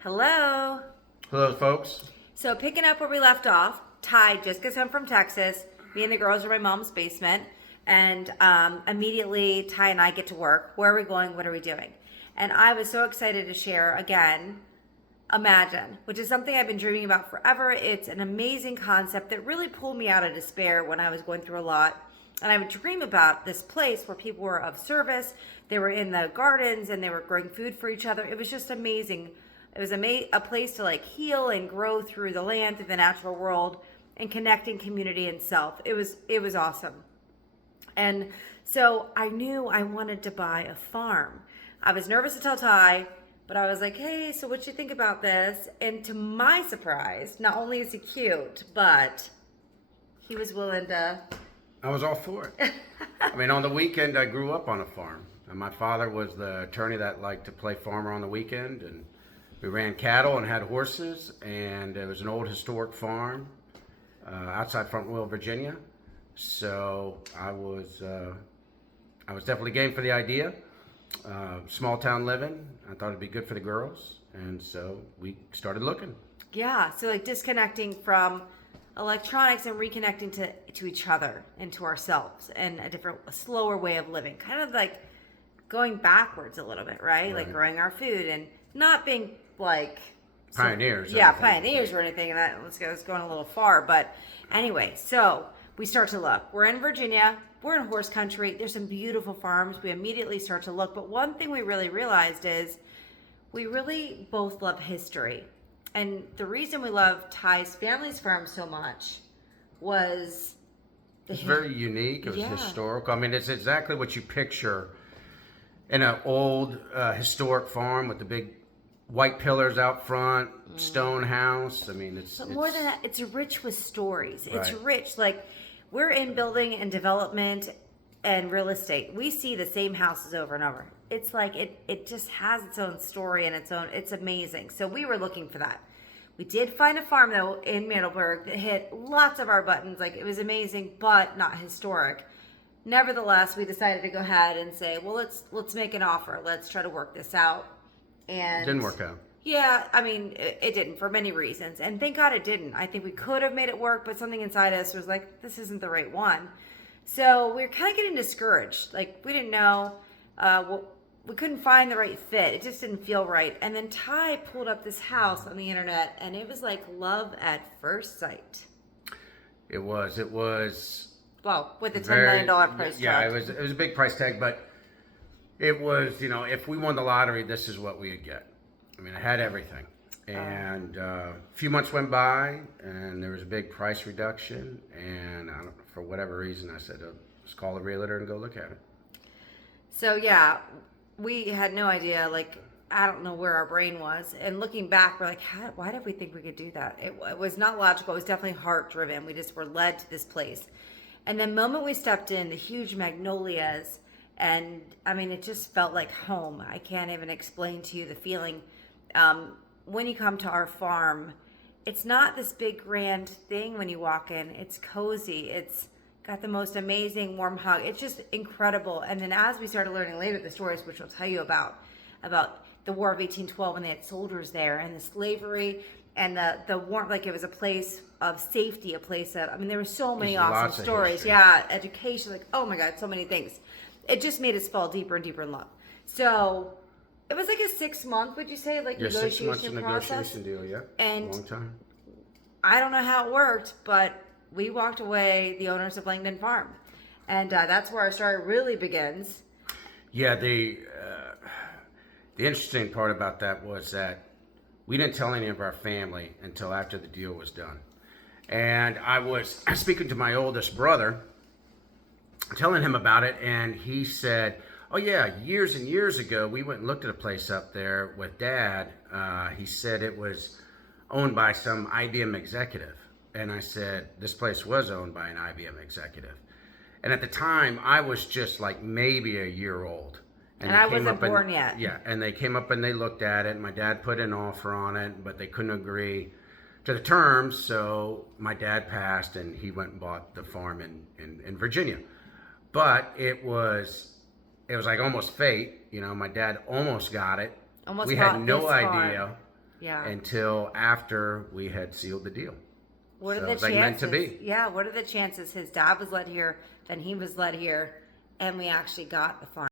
Hello. Hello, folks. So picking up where we left off, Tye just gets home from Texas. Me and the girls are in my mom's basement, and immediately Tye and I get to work. Where are we going? What are we doing? And I was so excited to share again, Imagine, which is something I've been dreaming about forever. It's an amazing concept that really pulled me out of despair when I was going through a lot. And I would dream about this place where people were of service. They were in the gardens and they were growing food for each other. It was just amazing. It was a place to like heal and grow through the land, through the natural world, and connecting community and self. It was awesome. And so I knew I wanted to buy a farm. I was nervous to tell Tye, but I was like, hey, so what you think about this? And to my surprise, not only is he cute, but he was willing to. I was all for it. I mean, on the weekend, I grew up on a farm. And my father was the attorney that liked to play farmer on the weekend. And we ran cattle and had horses. And it was an old historic farm outside Frontville, Virginia. So I was definitely game for the idea. Small town living. I thought it'd be good for the girls. And so we started looking. Yeah, so like disconnecting from electronics and reconnecting to each other and to ourselves and a slower way of living, kind of like going backwards a little bit, right? Like growing our food and not being like pioneers. Pioneers or anything. And that let's going a little far, but anyway, so we start to look. We're in Virginia. We're in horse country. There's some beautiful farms. We immediately start to look, but one thing we really realized is we really both love history. And the reason we love Tye's family's farm so much was it's very unique. It was historical. I mean, it's exactly what you picture in an old historic farm with the big white pillars out front, stone house. I mean, it's more than that. It's rich with stories. It's Right. rich. Like we're in building and development and real estate. We see the same houses over and over. It's like it just has its own story and it's amazing. So we were looking for that. We did find a farm though in Middleburg that hit lots of our buttons. Like it was amazing, but not historic. Nevertheless, we decided to go ahead and say, well, let's make an offer. Let's try to work this out. And didn't work out. Yeah, I mean, it didn't for many reasons. And thank God it didn't. I think we could have made it work, but something inside us was like, this isn't the right one. So we were kind of getting discouraged. Like we didn't know, we couldn't find the right fit. It just didn't feel right. And then Tye pulled up this house on the internet and it was like love at first sight. It was. Well, with a $10 million price tag. Yeah, it was a big price tag, but it was, if we won the lottery, this is what we would get. I mean, I had everything. And a few months went by, and there was a big price reduction. And for whatever reason, I said, let's call the realtor and go look at it. So, yeah, we had no idea. Like, I don't know where our brain was. And looking back, we're like, why did we think we could do that? It was not logical. It was definitely heart-driven. We just were led to this place. And the moment we stepped in, the huge magnolias, and, I mean, it just felt like home. I can't even explain to you the feeling. When you come to our farm, it's not this big grand thing when you walk in. It's cozy. It's got the most amazing warm hug. It's just incredible. And then as we started learning later the stories, which I'll tell you about the War of 1812 when they had soldiers there and the slavery and the warmth, like it was a place of safety, a place of, I mean, there were so many awesome stories. Yeah, education, like, oh my God, so many things. It just made us fall deeper and deeper in love. So it was like a 6-month, would you say, like negotiation 6 months of process? negotiation deal, yeah. And long time. I don't know how it worked, but we walked away the owners of Langdon Farm. And that's where our story really begins. Yeah, the interesting part about that was that we didn't tell any of our family until after the deal was done. And I was speaking to my oldest brother, telling him about it, and he said, oh yeah, years and years ago, we went and looked at a place up there with Dad. He said it was owned by some IBM executive. And I said, this place was owned by an IBM executive. And at the time, I was just like maybe a year old. And I wasn't born yet. Yeah, and they came up and they looked at it. And my dad put an offer on it, but they couldn't agree to the terms. So my dad passed and he went and bought the farm in Virginia. But it was like almost fate. My dad almost got it. Almost we got had no this idea farm. Yeah. until after we had sealed the deal. What are So the it's chances? like meant to be. Yeah, what are the chances his dad was led here, then he was led here, and we actually got the farm?